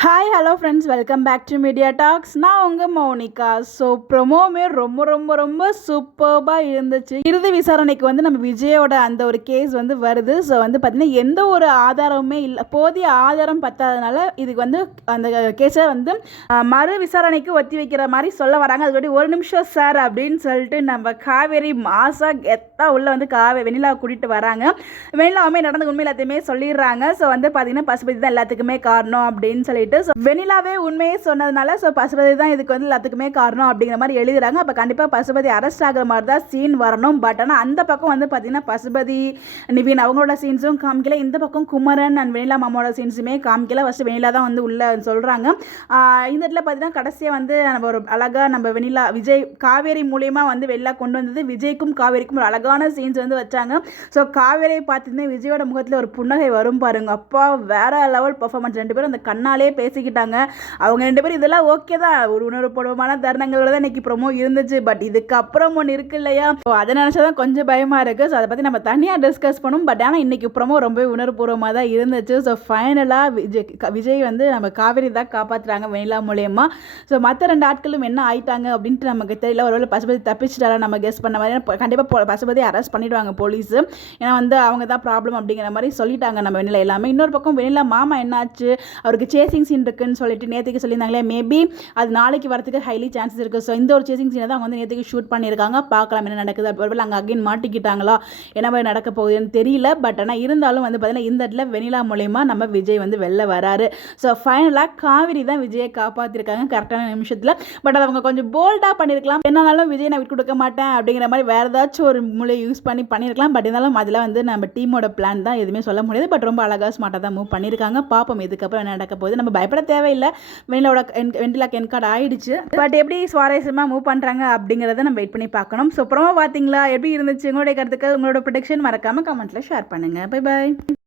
Hi hello friends, welcome back to media talks. நான் உங்கள் Mounika. So ப்ரொமோவுமே ரொம்ப ரொம்ப ரொம்ப சூப்பர்பாக இருந்துச்சு. இறுதி விசாரணைக்கு வந்து நம்ம விஜயோட அந்த ஒரு கேஸ் வந்து வருது. ஸோ வந்து பார்த்திங்கன்னா எந்த ஒரு ஆதாரமுமே இல்லை, போதிய ஆதாரம் பத்தாதனால இதுக்கு வந்து அந்த கேஸை வந்து மறு விசாரணைக்கு ஒத்தி வைக்கிற மாதிரி சொல்ல வராங்க. அதுக்கு ஒரு நிமிஷம் சார் அப்படின்னு சொல்லிட்டு நம்ம காவேரி மாசா கெத்தா உள்ளே வந்து வெண்ணிலா கூட்டிகிட்டு வராங்க. வெண்ணிலாவுமே நடந்த உண்மை எல்லாத்தையுமே சொல்லிடுறாங்க. ஸோ வந்து பார்த்திங்கன்னா பசுபதி தான் எல்லாத்துக்குமே காரணம் அப்படின்னு சொல்லிட்டு வெண்ணிலாவே உண்மையை சொன்னதுனால பசுபதி தான் இதுக்கு வந்து எல்லாத்துக்குமே காரணம் அப்படிங்கிற மாதிரி எழுதுறாங்க. அப்போ கண்டிப்பாக பசுபதி அரெஸ்ட் ஆகிற மாதிரி தான் சீன் வரணும். பட் ஆனால் அந்த பக்கம் வந்து பார்த்தீங்கன்னா பசுபதி நிவின் அவங்களோட சீன்ஸும் காமிக்கல, இந்த பக்கம் குமரன் அண்ட் வெண்ணிலா மாமாவோட சீன்ஸுமே காமிக்கல. ஃபஸ்ட்டு வெண்ணிலா தான் வந்து உள்ள சொல்கிறாங்க. இந்த இடத்துல பார்த்தீங்கன்னா கடைசியாக வந்து நம்ம ஒரு அழகாக நம்ம வெண்ணிலா விஜய் காவேரி மூலியமாக வந்து வெளில கொண்டு வந்தது. விஜய்க்கும் காவேரிக்கும் ஒரு அழகான சீன்ஸ் வந்து வச்சாங்க. ஸோ காவேரியை பார்த்தீங்கன்னா விஜயோட முகத்தில் ஒரு புன்னகை வரும் பாருங்க, அப்பா வேற லெவல் பர்ஃபார்மன்ஸ். ரெண்டு பேரும் அந்த கண்ணாலே பேசிக்கிட்டாங்க. அவங்க ரெண்டு பேரும் இதெல்லாம் ஓகே தான், ஒரு உணர்வுபூர்வமான தருணங்களோட தான் இன்னைக்கு ப்ரோமோ இருந்துச்சு. பட் இதுக்கப்புறம் ஒன்று இருக்கு இல்லையா, அதை நினச்சதான் கொஞ்சம் பயமாக இருக்குது. ஸோ அதை பற்றி நம்ம தனியாக டிஸ்கஸ் பண்ணும். பட் ஆனால் இன்னைக்கு ப்ரோமோ ரொம்பவே உணர்வுபூர்வமாக தான் இருந்துச்சு. ஸோ ஃபைனலாக விஜய் வந்து நம்ம காவேரி தான் காப்பாற்றுறாங்க வெண்ணிலா மூலயமா. ஸோ மற்ற ரெண்டு ஆட்களும் என்ன ஆயிட்டாங்க அப்படின்ட்டு நமக்கு தெரியல. ஒருவேளை பசுபதி தப்பிச்சிட்டாரா நம்ம கெஸ் பண்ண மாதிரி. கண்டிப்பாக பசுபதி அரெஸ்ட் பண்ணிடுவாங்க போலீஸ். ஏன்னா வந்து அவங்க தான் ப்ராப்ளம் அப்படிங்கிற மாதிரி சொல்லிட்டாங்க நம்ம வெண்ணிலா எல்லாமே. இன்னொரு பக்கம் வெண்ணிலா மாமா என்னாச்சு, அவருக்கு சேசிங் சீன் இருக்குன்னு சொல்லிட்டு நேற்றுக்கு சொல்லியிருந்தாங்களே, மேபி அது நாளைக்கு வரதுக்கு ஹைலி சான்சஸ் இருக்குது. ஸோ இந்த ஒரு சேசிங் சீனை தான் அவங்க வந்து நேற்றுக்கு ஷூட் பண்ணியிருக்காங்க. பார்க்கலாம் என்ன நடக்குது. ஒருவேளை அங்கே அகைன் மாட்டிக்கிட்டாங்களா, என்ன மாதிரி நடக்க போகுதுன்னு தெரியல. பட் ஆனால் இருந்தாலும் வந்து பார்த்தீங்கன்னா இந்த இடத்துல வெண்ணிலா மூலயமா நம்ம விஜய் வந்து வெளில வராரு. ஸோ ஃபைனலாக காவிரி தான் விஜயை காப்பாற்றிருக்காங்க கரெக்டான நிமிஷத்தில். பட் அது அவங்க கொஞ்சம் போல்டாக பண்ணியிருக்கலாம். என்னாலும் விஜய் நான் விட்டு கொடுக்க மாட்டேன் அப்படிங்கிற மாதிரி வேறு ஏதாச்சும் ஒரு மூலையை யூஸ் பண்ணியிருக்கலாம். பட் இருந்தாலும் அதில் வந்து நம்ம டீமோட பிளான் தான், எதுவுமே சொல்ல முடியாது. பட் ரொம்ப அழகாக ஸ்மார்ட்டாக தான் மூவ் பண்ணியிருக்காங்க. பார்ப்போம் இதுக்கப்புறம் என்ன நடக்க போகுது. நம்ம பயப்பட தேவையில்லை, வெண்ணிலாக்கு என்கார்டு ஆயிடுச்சு. பட் எப்படி சுவாரஸ்யமாக மூவ் பண்ணுறாங்க அப்படிங்கிறத நம்ம வெயிட் பண்ணி பார்க்கணும். ஸோ அப்புறமா பார்த்தீங்களா எப்படி இருந்துச்சு, உங்களுடைய கருத்துக்கள், உங்களோட ப்ரொடக்ஷன் மறக்காமல் கமெண்ட்டில் ஷேர் பண்ணுங்கள். Bye bye.